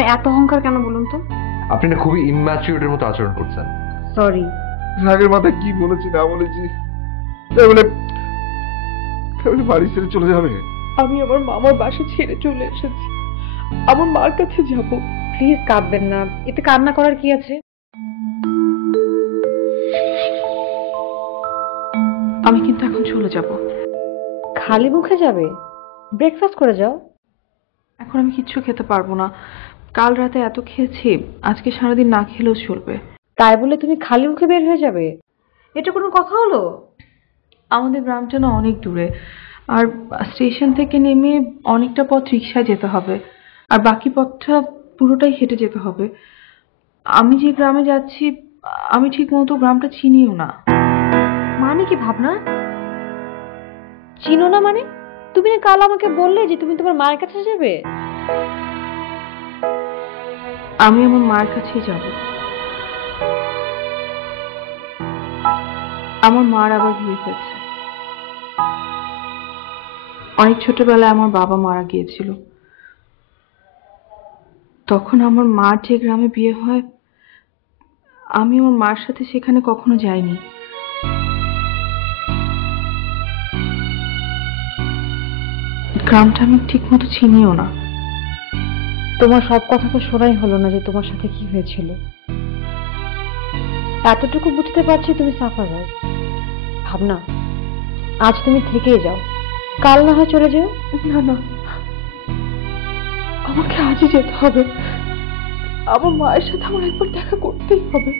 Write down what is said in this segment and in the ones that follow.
আপনার এত অহংকার কেন বলুন তো? আপনি না খুবই ইনম্যাচিউরের মতো আচরণ করছেন। সরি। রাগের মাথায় কি বলেছি না বলেছি, তাহলে বাড়ি ছেড়ে চলে যাবে? আমি আমার মামার বাসা ছেড়ে চলে এসেছি, আমার মার কাছে যাব। প্লিজ কাঁদবেন না, এতে কান্না করার কি আছে? আমি কিন্তু এখন চলে যাব। খালি মুখে যাবে? ব্রেকফাস্ট করে যাও। এখন আমি কিচ্ছু খেতে পারবো না, কাল রাতে এত খেয়েছি, আজকে সারাদিন না খেলেও চলবে। তাই বলে তুমি খালি মুখে বের হয়ে যাবে? এটা কোনো কথা হলো? আমাদের গ্রামটা না অনেক দূরে, আর স্টেশন থেকে নেমে অনেকটা পথ রিক্সায় যেতে হবে, আর বাকি পথটা পুরোটাই হেঁটে যেতে হবে। আমি যে গ্রামে যাচ্ছি আমি ঠিক মতো গ্রামটা চিনিও না। মানে কি ভাবনা? চিনো না মানে? তুমি না কাল আমাকে বললে যে তুমি তোমার মায়ের কাছে যাবে। আমি আমার মায়ের কাছেই যাব। আমার মার আবার বিয়ে হয়েছে। অনেক ছোটবেলায় আমার বাবা মারা গিয়েছিল। তখন আমার মার যে গ্রামে বিয়ে হয়, আমি আমার মার সাথে সেখানে কখনো যাইনি। গ্রামটা আমি ঠিক মতো চিনিও না। তোমার সব কথা তো শোনাই হলো না যে তোমার সাথে কি হয়েছিল। এতটুকু বুঝতে পারছি তুমি সাফারার। ভাবনা, আজ তুমি থেকেই যাও, কাল না হয় চলে যাও। না না, আমাকে আজই যেতে হবে। আমার মায়ের সাথে আমার একবার দেখা করতেই হবে।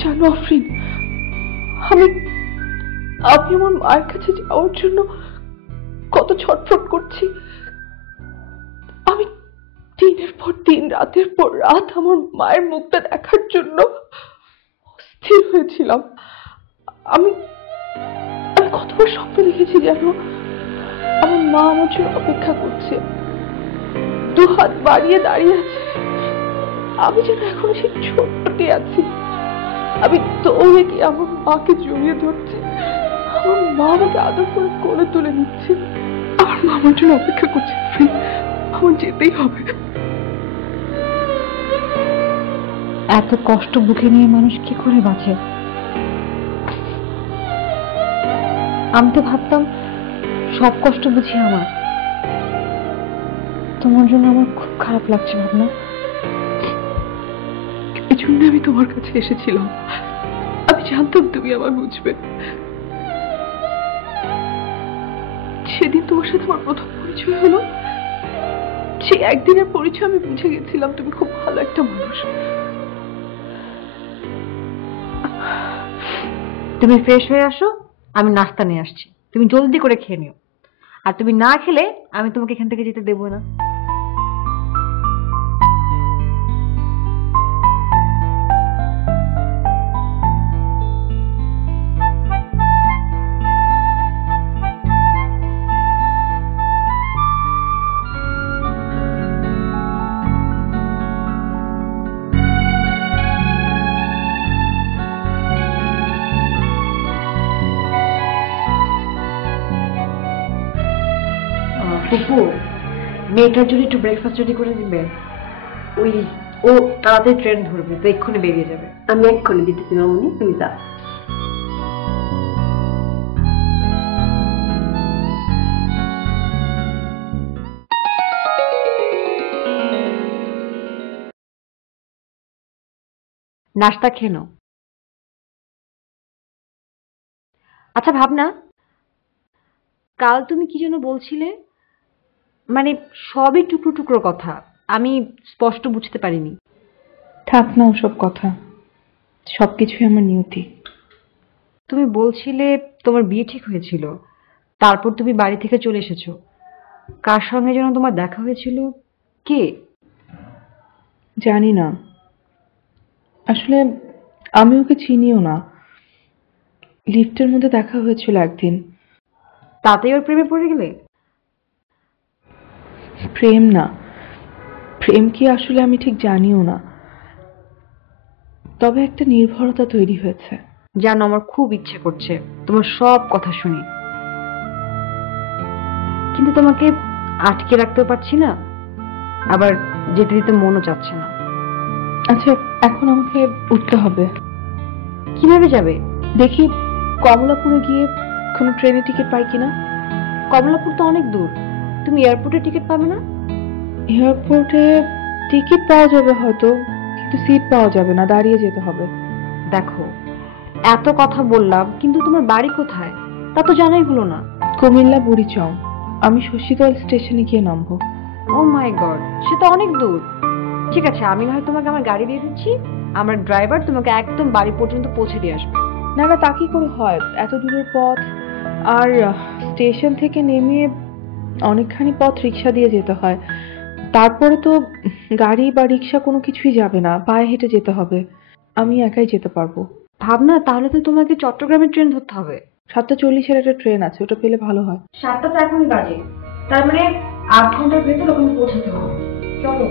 জানো আফরিন, আমি আমি আমার মায়ের কাছে যাওয়ার জন্য কত ছটফট করছি। আমি দিনের পর দিন, রাতের পর রাত আমার মায়ের মুখটা দেখার জন্য অস্থির হয়েছিলাম। আমি আমি কতবার স্বপ্ন দেখেছি জানো, আমার মা আমার জন্য অপেক্ষা করছে, দু হাত বাড়িয়ে দাঁড়িয়ে আছে। আমি যেন এখনো সেই ছোট্টটি আছি। আমি দৌড়ে গিয়ে আমার মাকে জড়িয়ে ধরছি, আমার মা আমাকে আদর করে কোলে তুলে নিচ্ছে। আমার মা আমার জন্য অপেক্ষা করছে। আমার যেতেই হবে। এত কষ্ট বুকে নিয়ে মানুষ কি করে বাঁচে? আমি তো ভাবতাম সব কষ্ট বুঝি আমার। তোমার জন্য আমার খুব খারাপ লাগছে ভাবনা। এই জন্য আমি তোমার কাছে এসেছিলাম, আমি জানতাম তুমি আমার বুঝবে। সেদিন তোমার সাথে আমার প্রথম পরিচয় হলো, সেই একদিনের পরিচয় আমি বুঝে গেছিলাম তুমি খুব ভালো একটা মানুষ। তুমি ফ্রেশ হয়ে আসো, আমি নাস্তা নিয়ে আসছি, তুমি জলদি করে খেয়ে নিও। আর তুমি না খেলে আমি তোমাকে এখান থেকে যেতে দেবো না। ফুপু, মেয়েটার জন্য একটু ব্রেকফাস্ট রেডি করে দিবে। ওই ও তাড়াতাড়ি ট্রেন ধরবে, তো এক্ষুনি বেরিয়ে যাবে। আমি এক্ষুনি দিতেছি মামুনি, তুমি যাও। নাস্তা খেয়ে নাও। আচ্ছা ভাবনা, কাল তুমি কি যেন বলছিলে? মানে সবই টুকরো টুকরো কথা, আমি স্পষ্ট বুঝতে পারিনি। থাক না ওসব কথা, সবকিছুই আমার নিয়তি। তুমি বলছিলে তোমার বিয়ে ঠিক হয়েছিল, তারপর তুমি বাড়ি থেকে চলে এসেছো। কার সঙ্গে যেন তোমার দেখা হয়েছিল? কে? জানি না, আসলে আমি ওকে চিনিও না। লিফটের মধ্যে দেখা হয়েছিল একদিন। তাতেই ওর প্রেমে পড়ে গেলে? প্রেম না, প্রেম কি আসলে আমি ঠিক জানিও না, তবে একটা নির্ভরতা তৈরি হয়েছে। জানো, আমার খুব ইচ্ছে করছে তোমার সব কথা শুনি, কিন্তু তোমাকে আটকে রাখতেও পারছি না। আবার যেতে দিতে মনও চাচ্ছে না। আচ্ছা, এখন আমাকে উঠতে হবে। কিভাবে যাবে? দেখি কমলাপুরে গিয়ে কোনো ট্রেনের টিকিট পাই কিনা। কমলাপুর তো অনেক দূর, তুমি এয়ারপোর্টে টিকিট পাবে না? এয়ারপোর্টে টিকিট পাওয়া যাবে হয়তো, কিন্তু সিট পাওয়া যাবে না, দাঁড়িয়ে যেতে হবে। দেখো, এত কথা বললাম, কিন্তু তোমার বাড়ি কোথায় তা তো জানাই হলো না। কুমিল্লা বুড়িচং। আমি শশীদল স্টেশনে গিয়ে নামবো। ও মাই গড, সে তো অনেক দূর। ঠিক আছে, আমি না হয় তোমাকে আমার গাড়ি দিয়ে দিচ্ছি, আমার ড্রাইভার তোমাকে একদম বাড়ি পর্যন্ত পৌঁছে দিয়ে আসবে। না না, তা কি করে হয়, এত দূরের পথ। আর স্টেশন থেকে নেমে অনেকখানি পথ রিক্সা দিয়ে যেতে হয়, তারপরে তো গাড়ি বা রিক্সা কোনো কিছুই যাবে না, পায়ে হেঁটে যেতে হবে। আমি একাই যেতে পারবো। ভাবনা, তাহলে তো তোমাকে চট্টগ্রামের ট্রেন ধরতে হবে। 7:40-এর একটা ট্রেন আছে, ওটা পেলে ভালো হয়। 7টা তো এখনই বাজে, তার মানে 8 ঘন্টার ভেতর ওখানে পৌঁছাতে হবে। চলো।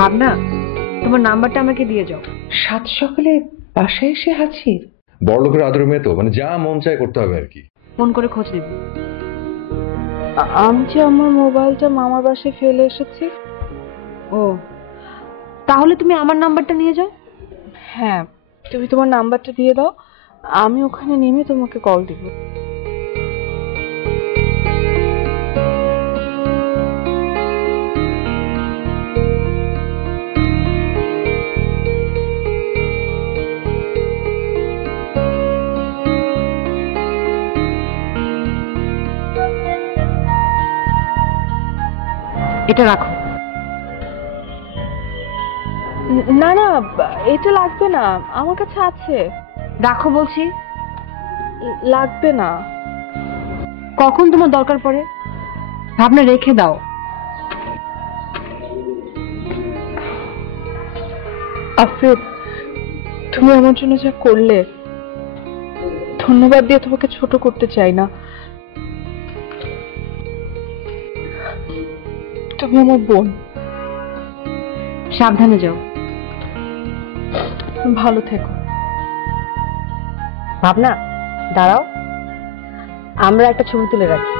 ভাবনা, তোমার নাম্বারটা আমাকে দিয়ে যাও। 7 সকালে বাসায় এসে হাজির? বড়লোকের আদরের মেয়ে তো, মানে যা মন চায় করতে হবে আর কি। ফোন করে খোঁজ নেব। আমি যে আমার মোবাইলটা মামার বাসায় ফেলে এসেছি। ও, তাহলে তুমি আমার নাম্বারটা নিয়ে যাও। হ্যাঁ, তুমি তোমার নাম্বারটা দিয়ে দাও, আমি ওখানে নেমে তোমাকে কল দিব। এটা রাখো। না না, এটা লাগবে না, আমার কাছে আছে। রাখো বলছি। লাগবে না। কখন তোমার দরকার পড়ে? ভাবনা, রেখে দাও। আফরিদ, তুমি আমার জন্য যা করলে, ধন্যবাদ দিয়ে তোমাকে ছোট করতে চাই না। তুমি আমার বোন। সাবধানে যাও। ভালো থেকো। ভাবনা, দাঁড়াও, আমরা একটা ছবি তুলে রাখি।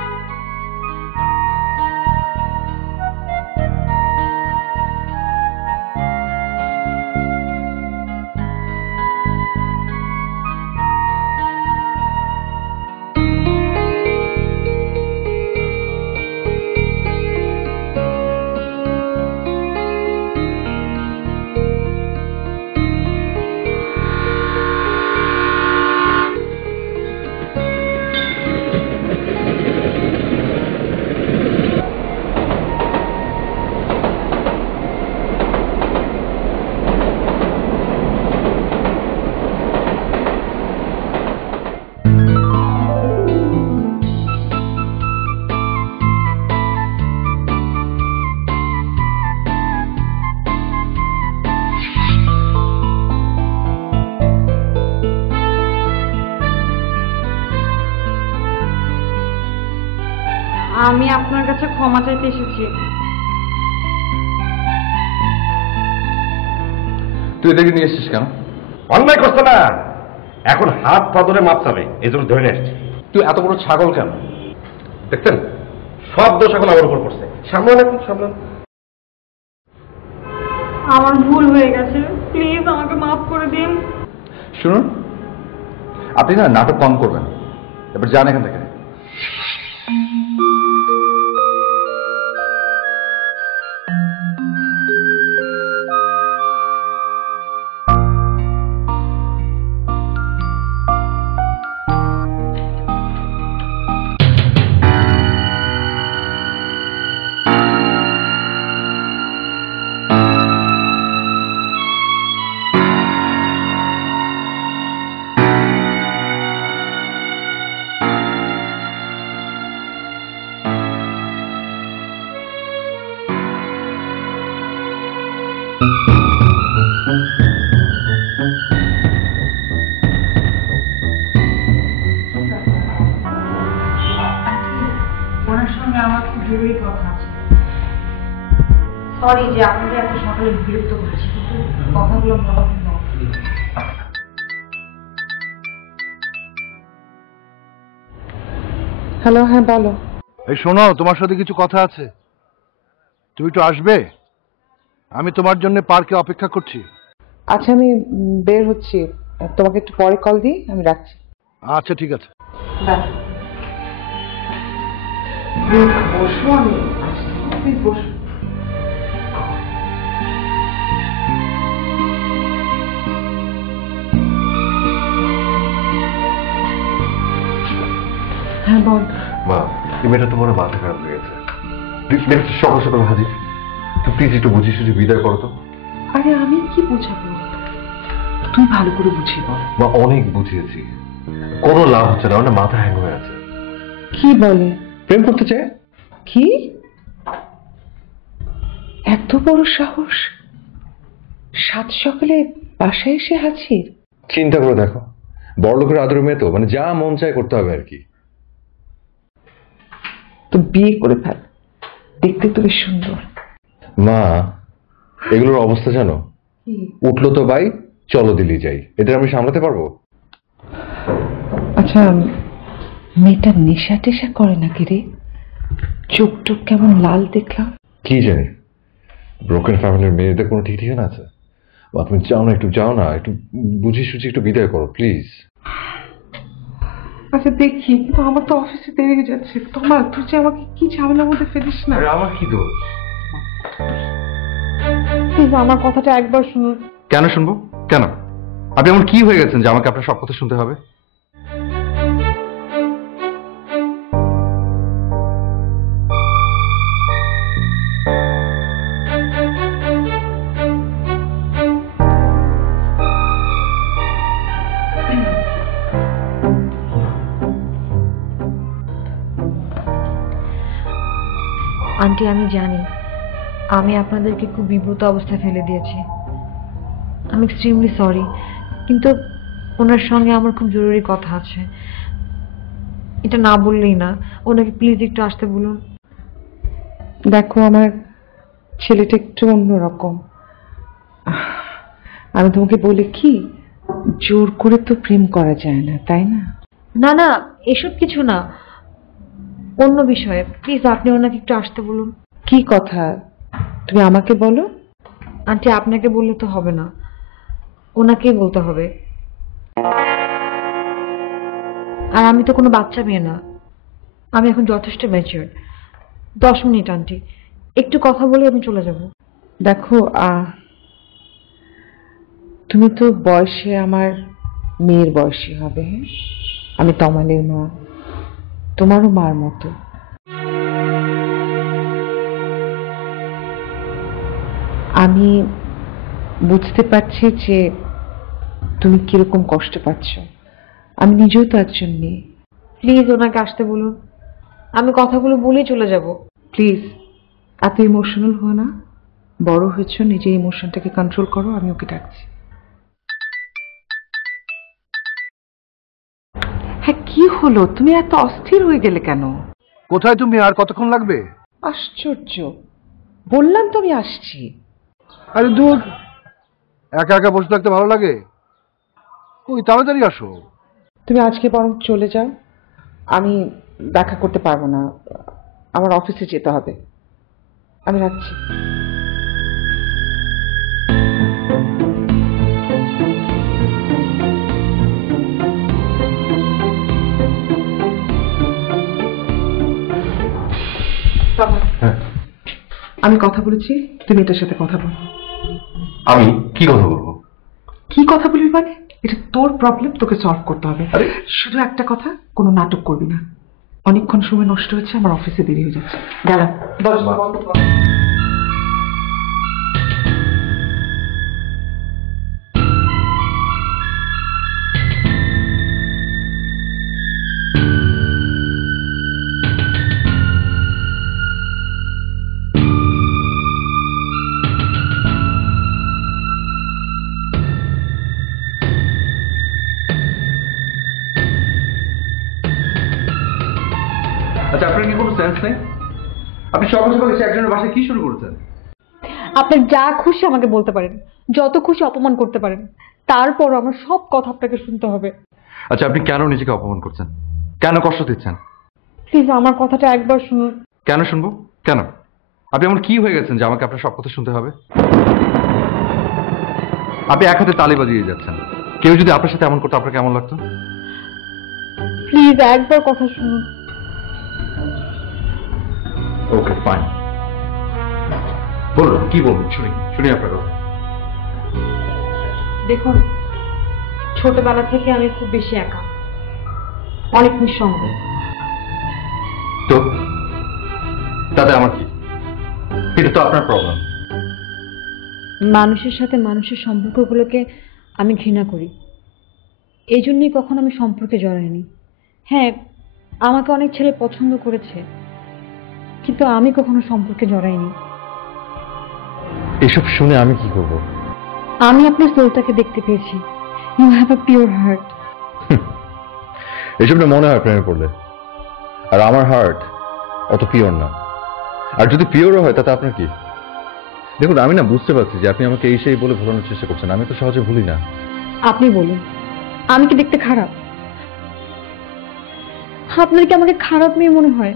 আমি আপনার কাছে ক্ষমা চাইতে এসেছি। তুই এটাকে নিয়ে এসেছিস কেন? অন্যায় করছে না, এখন হাত পা ধরে মাপ চাবে, এই জন্য ধরে নিয়ে আসছি। তুই এত বড় ছাগল কেন? দেখছেন, সব দোষ এখন আমার উপর পড়ছে। সামনে এখন সামনে। আমার ভুল হয়ে গেছে, প্লিজ আমাকে মাফ করে দিন। শুনুন, আপনি না নাটক কম করবেন, এবার যান এখান থেকে। ওনার সঙ্গে আমার খুব জরুরি কথা আছে। সরি যে আপনাদের এত সকালে বিরক্ত করছি, কিন্তু কথাগুলো বলা খুব দরকার। হ্যালো, হ্যাঁ বলো। এই শোনো, তোমার সাথে কিছু কথা আছে, তুমি একটু আসবে? আমি তোমার জন্য পার্কে অপেক্ষা করছি। আচ্ছা, আমি বের হচ্ছি, তোমাকে একটু পরে কল দিই, আমি রাখছি। আচ্ছা ঠিক আছে। বসো, আমি আসছি, প্লিজ বসো। হ্যাঁ বল। মা, এই মেয়েটা তোমার মাথা খারাপ হয়ে গেছে। সকাল সকাল হাজির, তুই প্লিজ একটু বুঝিয়ে সুঝিয়ে বিদায় করো তো। আরে আমি কি বুঝাবো, তুই ভালো করে বুঝিয়ে বল। মা, অনেক বুঝিয়েছি, কোনো লাভ হচ্ছে না, ওটা মাথা হ্যাং হয়ে আছে। কি বলে? প্রেম করতে চায়? কি এত বড় সাহস, সাত সকালে বাসায় এসে হাজির? চিন্তা করে দেখো, বড়লোকের আদরের মেয়ে তো, মানে যা মন চায় করতে হবে আর কি। তো বিয়ে করে ফেল, দেখতে তো বেশ সুন্দর। মা, এগুলোর অবস্থা জানো? উঠলো তো ভাই, চলো দিল্লি যাই, এদের আমি সামলাতে পারবো? আচ্ছা, মেয়েটা নেশা টেশা করে নাকি রে? চোখ টোক কেমন লাল দেখলাম। কি জানি, ব্রোকেন ফ্যামিলির মেয়েদের কোনো ঠিক ঠিকানা আছে? বা তুমি যাও না, একটু যাও না, একটু বুঝিয়ে সুঝিয়ে একটু বিদায় করো প্লিজ। আচ্ছা দেখি, কিন্তু আমার তো অফিসে দেরি হয়ে যাচ্ছে। তোমার তুই যে আমাকে কি ঝামেলার মধ্যে ফেলিস না। আমার কি দোষ? প্লিজ আমার কথাটা একবার শুনুন। কেন শুনবো? কেন? আপনি এমন কি হয়ে গেছেন যে আমাকে আপনার সব কথা শুনতে হবে? আন্টি, আমি জানি আমি আপনাদেরকে খুব বিব্রত অবস্থায় ফেলে দিয়েছি। আমি এক্সট্রিমলি সরি, কিন্তু ওনার সঙ্গে আমার খুব জরুরি কথা আছে, এটা না বললেই না। ওনাকে প্লিজ একটু আসতে বলুন। দেখো, আমার ছেলেটা একটু অন্যরকম। আমি তোমাকে বলি কি, জোর করে তো প্রেম করা যায় না, তাই না? না না, এসব কিছু না, অন্য বিষয়ে। প্লিজ আপনি ওনাকে একটু আসতে বলুন। কি কথা, তুমি আমাকে বলো। আন্টি, আপনাকে বললে তো হবে না, ওনাকেই বলতে হবে। আর আমি তো কোনো বাচ্চা মেয়ে না, আমি এখন যথেষ্ট ম্যাচিওর। 10 মিনিট আন্টি, একটু কথা বলে আমি চলে যাব। দেখো, তুমি তো বয়সে আমার মেয়ের বয়সী হবে। হ্যাঁ, আমি তমালের মা, তোমারও মার মতো। আমি বুঝতে পারছি যে তুমি কিরকম কষ্ট পাচ্ছ। আমি নিজেও তো একজন মেয়ে। প্লিজ ওনাকে আসতে বলুন, আমি কথাগুলো বলেই চলে যাব। প্লিজ এত ইমোশনাল হো না, বড় হয়েছ, নিজে ইমোশনটাকে কন্ট্রোল করো। আমি ওকে ডাকছি। হ্যাঁ, কি হলো, তুমি এত অস্থির হয়ে গেলে কেন? কোথায় তুমি? আর কতক্ষণ লাগবে? আশ্চর্য, বললাম তো আমি আসছি। আরে দূর, একা একা বসে থাকতে ভালো লাগে? ওই তাড়াতাড়ি আসো। তুমি আজকে বরং চলে যাও, আমি দেখা করতে পারবো না, আমার অফিসে যেতে হবে। আমি রাখছি। বাবা, হ্যাঁ, আমি কথা বলেছি, তুমি এটার সাথে কথা বলো। আমি কি কথা বলবো? কি কথা বলবি মানে? এটা তোর প্রবলেম, তোকে সলভ করতে হবে। আরে শুধু একটা কথা, কোনো নাটক করবি না। অনেকক্ষণ সময় নষ্ট হচ্ছে, আমার অফিসে দেরি হয়ে যাচ্ছে। গেলাম। দরজা বন্ধ কর। আচ্ছা, আপনার কি কোনো সেন্স নেই? আপনি সকাল সকাল এসে একজনের বাসায় কি শুরু করেছেন? আপনি যা খুশি আমাকে বলতে পারেন, যত খুশি অপমান করতে পারেন, তারপর আমার সব কথা আপনাকে শুনতে হবে। আচ্ছা, আপনি কেন নিজেকে অপমান করছেন? কেন কষ্ট দিচ্ছেন? প্লিজ আমার কথাটা একবার শুনুন। কেন শুনবো? কেন? আপনি এমন কি হয়ে গেছেন যে আমাকে আপনার সব কথা শুনতে হবে? আপনি এক হাতে তালি বাজিয়ে যাচ্ছেন। কেউ যদি আপনার সাথে এমন করতো আপনার কেমন লাগতো? প্লিজ একবার কথা শুনুন। ওকে, ফাইন, বলুন, কি বলুন, শুনি আপনার কথা। দেখুন, ছোটবেলা থেকে আমি খুব বেশি একা, অনেক নিঃসঙ্গ। তো তাতে আমার কি? এটা তো আপনার প্রবলেম। মানুষের সাথে মানুষের সম্পর্কগুলোকে আমি ঘৃণা করি, এই জন্যই কখনো আমি সম্পর্কে জড়াইনি। হ্যাঁ, আমাকে অনেক ছেলে পছন্দ করেছে, কিন্তু আমি কখনো সম্পর্কে জড়াইনি। এসব শুনে আমি কি করব? আমি আপনার সোলটাকে দেখতে পেয়েছি। You have a pure heart. এসব না মনে হয় প্রেমে পড়লে। আর আমার হার্ট অত পিওর না। আর যদি পিওরও হয় তাতে আপনার কি? দেখুন, আমি না বুঝতে পারছি যে আপনি আমাকে এই সেই বলে ভোলানোর চেষ্টা করছেন। আমি তো সহজে ভুলি না। আপনি বলুন, আমি কি দেখতে খারাপ? আপনার কি আমাকে খারাপ মেয়ে মনে হয়?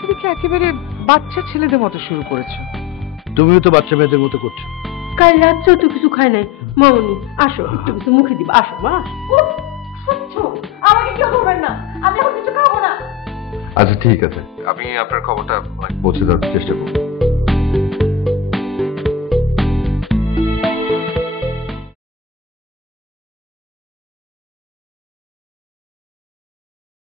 তুমি কি একেবারে বাচ্চা ছেলেদের মতো শুরু করেছো? তুমিও তো বাচ্চা মেয়েদের মতো করছো। কাল রাত্রেও তো কিছু খায় নাই। মামনি আসো, একটু কিছু মুখে দিবা, আসো মা। আমাকে কেউ করবেন না, আমি এখন কিছু খাবো না। আচ্ছা, ঠিক আছে, আমি আপনার খবরটা পৌঁছে দেওয়ার চেষ্টা করব।